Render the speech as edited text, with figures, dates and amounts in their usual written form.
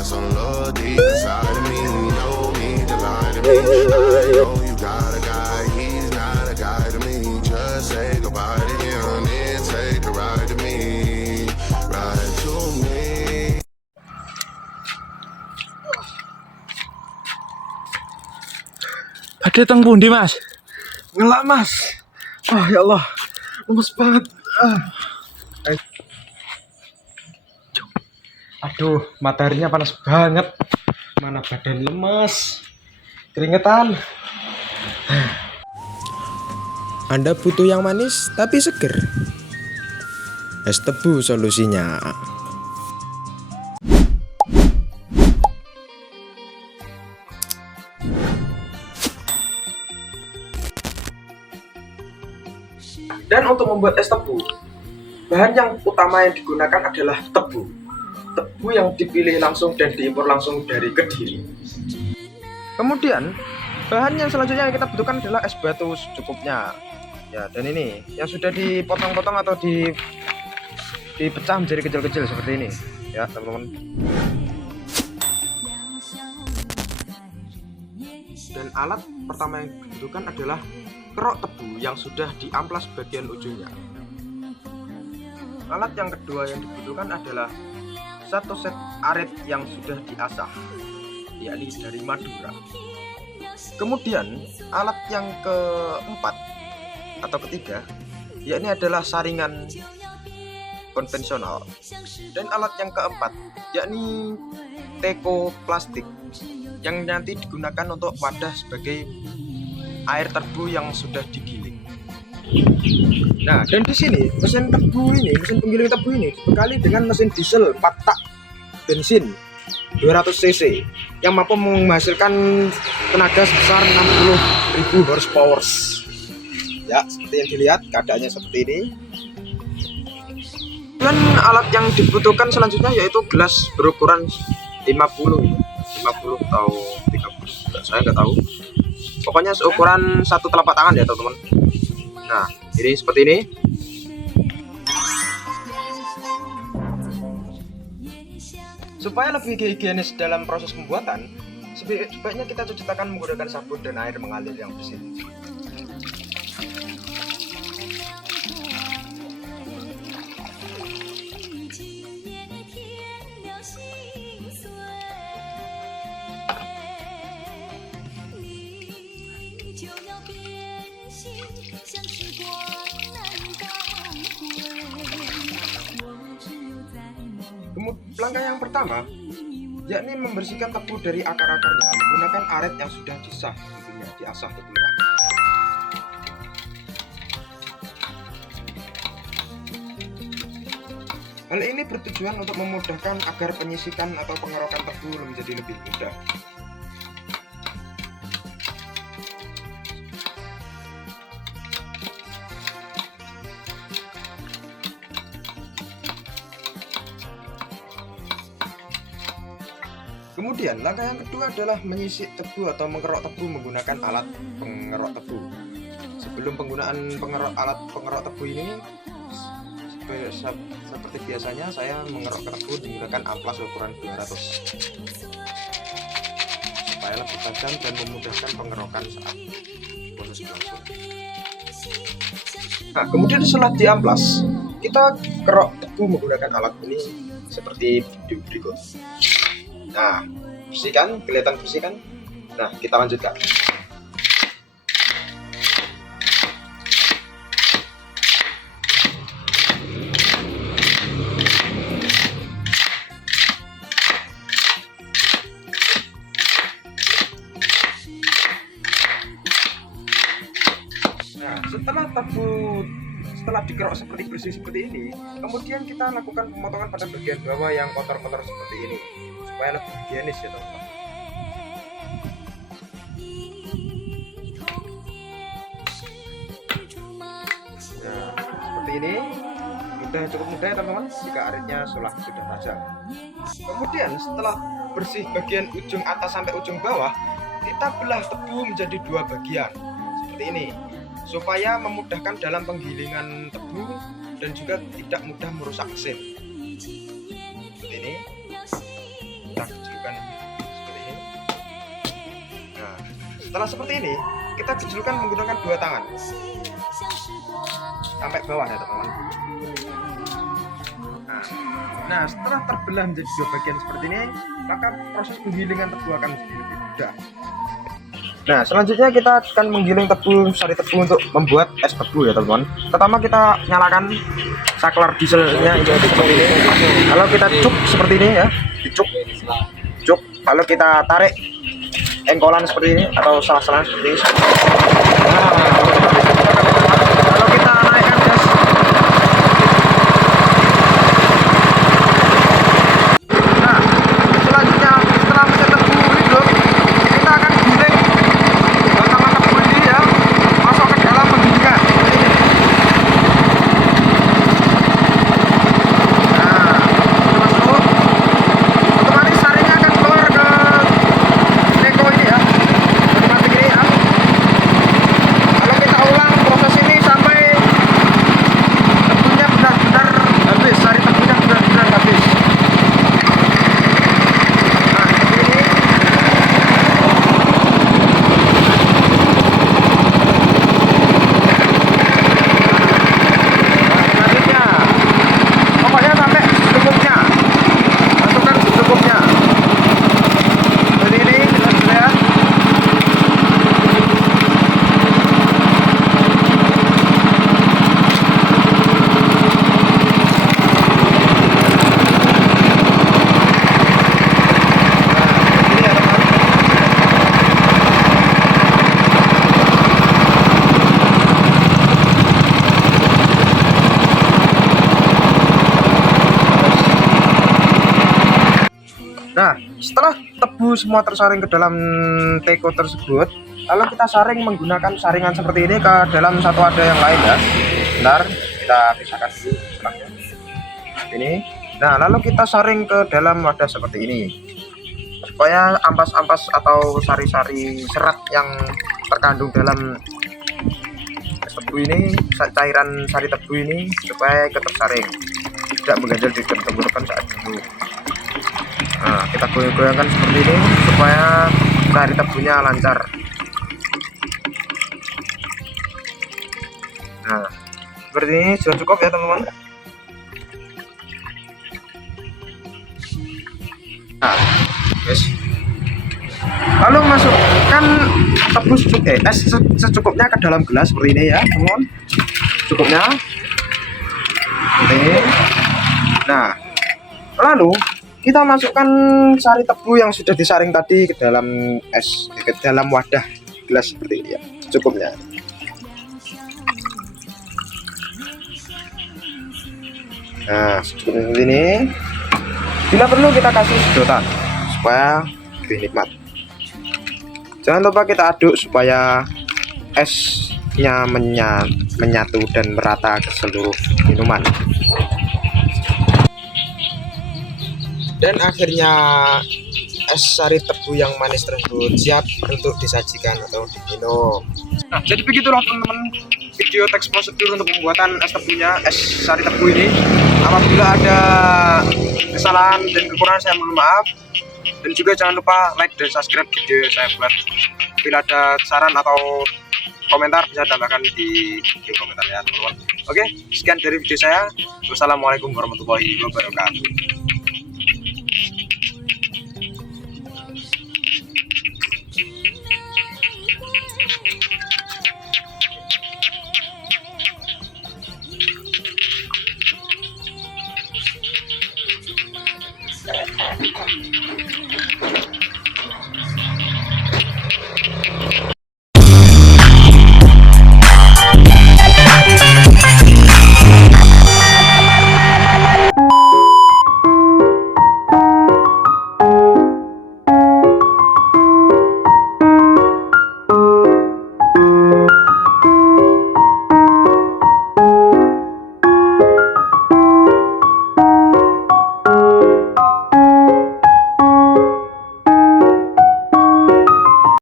got some love deep inside of me. You know me to lie to me. I know you got a guy, he's not a guy to me. Just say goodbye to him and take a ride to me. Ride to me. Ada teng pundi, Mas? Ngelak, Mas. Ah, ya Allah. Lemes banget. Aduh, mataharinya panas banget. Mana badan lemes. Keringetan. Anda butuh yang manis tapi seger? Es tebu solusinya. Dan untuk membuat es tebu, bahan yang utama yang digunakan adalah tebu. Tebu yang dipilih langsung dan diimpor langsung dari Kediri. Kemudian, bahan yang selanjutnya yang kita butuhkan adalah es batu secukupnya. Ya, dan ini yang sudah dipotong-potong atau dipecah menjadi kecil-kecil seperti ini. Ya, teman-teman. Dan alat pertama yang dibutuhkan adalah kerok tebu yang sudah diamplas bagian ujungnya. Alat yang kedua yang dibutuhkan adalah satu set arit yang sudah diasah, yakni dari Madura. Kemudian alat yang keempat atau ketiga, yakni adalah saringan konvensional. Dan alat yang keempat, yakni teko plastik yang nanti digunakan untuk wadah sebagai air tebu yang sudah digiling. Nah, dan di sini mesin penggiling tebu ini dibekali dengan mesin diesel 4 tak bensin 200 cc yang mampu menghasilkan tenaga sebesar 60.000 horsepower. Ya, seperti yang dilihat keadaannya seperti ini. Dan alat yang dibutuhkan selanjutnya yaitu gelas berukuran 50 atau 30, saya nggak tahu. Pokoknya seukuran satu telapak tangan ya teman-teman. Nah, ini seperti ini. Supaya lebih higienis dalam proses pembuatan, sebaiknya kita cuci tangan menggunakan sabun dan air mengalir yang bersih. Langkah yang pertama, yakni membersihkan tebu dari akar-akarnya menggunakan arit yang sudah diasah tentunya. Hal ini bertujuan untuk memudahkan agar penyisikan atau pengerokan tebu menjadi lebih mudah. Kemudian langkah yang kedua adalah menyisik tebu atau mengerok tebu menggunakan alat pengerok tebu. Sebelum penggunaan alat pengerok tebu ini, seperti biasanya saya mengerok tebu menggunakan amplas ukuran 200 supaya lebih tajam dan memudahkan pengerokan saat proses berlangsung. Nah, kemudian setelah diamplas, kita kerok tebu menggunakan alat ini seperti berikut. Nah, bersih kan? Kelihatan bersih kan? Nah, kita lanjutkan. Nah, setelah dikerok seperti bersih seperti ini, kemudian kita lakukan pemotongan pada bagian bawah yang kotor-kotor seperti ini supaya lebih higienis ya teman-teman. Nah, seperti ini cukup mudah ya teman-teman jika aritnya sudah tajam. Kemudian setelah bersih bagian ujung atas sampai ujung bawah, kita belah tebu menjadi dua bagian seperti ini supaya memudahkan dalam penggilingan tebu dan juga tidak mudah merusak mesin. Seperti ini. Kita Setelah seperti ini, kita gejulkan menggunakan dua tangan sampai bawah ya teman-teman. Nah, setelah terbelah menjadi dua bagian seperti ini, maka proses penggilingan tebu akan menjadi lebih mudah. Nah, selanjutnya kita akan menggiling sari tebu untuk membuat es tebu ya teman-teman. Pertama kita nyalakan saklar dieselnya ini seperti ini. Kalau kita cuk seperti ini ya, dicuk, cuk. Lalu kita tarik engkolan seperti ini atau salah-salah seperti ini. Nah, kalau kita naikkan gas. Nah, selanjutnya setelah mesin tebu hidup, kita akan giling batang tebu ini ya, masuk ke dalam penggilingan. Nah, masuk, otomatis sarinya akan keluar ke teko ini ya, otomatis ini ya. Kalau kita ulang proses ini sampai tebunya benar-benar habis, sari tebunya benar-benar habis. Nah, seperti ini. Selanjutnya, pokoknya sampai secukupnya, masukkan secukupnya. Seperti ini, jelas ya. Nah, setelah tebu semua tersaring ke dalam teko tersebut, lalu kita saring menggunakan saringan seperti ini ke dalam satu wadah yang lain ya. Bentar, kita pisahkan dulu setelahnya. Ini. Nah, lalu kita saring ke dalam wadah seperti ini. Supaya ampas-ampas atau sari-sari serat yang terkandung dalam es tebu ini, cairan sari tebu ini supaya ikut tersaring, tidak mengganjal di tenggorokan saat dulu. Nah, kita goyang-goyangkan seperti ini supaya sari tebunya lancar. Nah, seperti ini sudah cukup ya teman-teman. Nah, guys. Lalu masukkan tebu es secukupnya ke dalam gelas seperti ini ya teman-teman. Cukupnya. Ini. Nah, lalu kita masukkan sari tebu yang sudah disaring tadi ke dalam ke dalam wadah gelas seperti ini ya, cukupnya. Nah, seperti ini. Bila perlu kita kasih sedotan supaya lebih nikmat. Jangan lupa kita aduk supaya esnya menyatu dan merata ke seluruh minuman. Dan akhirnya es sari tebu yang manis tersebut siap untuk disajikan atau diminum. Nah, jadi begitulah teman-teman video teks prosedur untuk pembuatan es tebunya, es sari tebu ini. Apabila ada kesalahan dan kekurangan saya mohon maaf. Dan juga jangan lupa like dan subscribe video yang saya buat. Bila ada saran atau komentar bisa tambahkan di video komentar ya teman-teman. Oke, sekian dari video saya. Wassalamualaikum warahmatullahi wabarakatuh.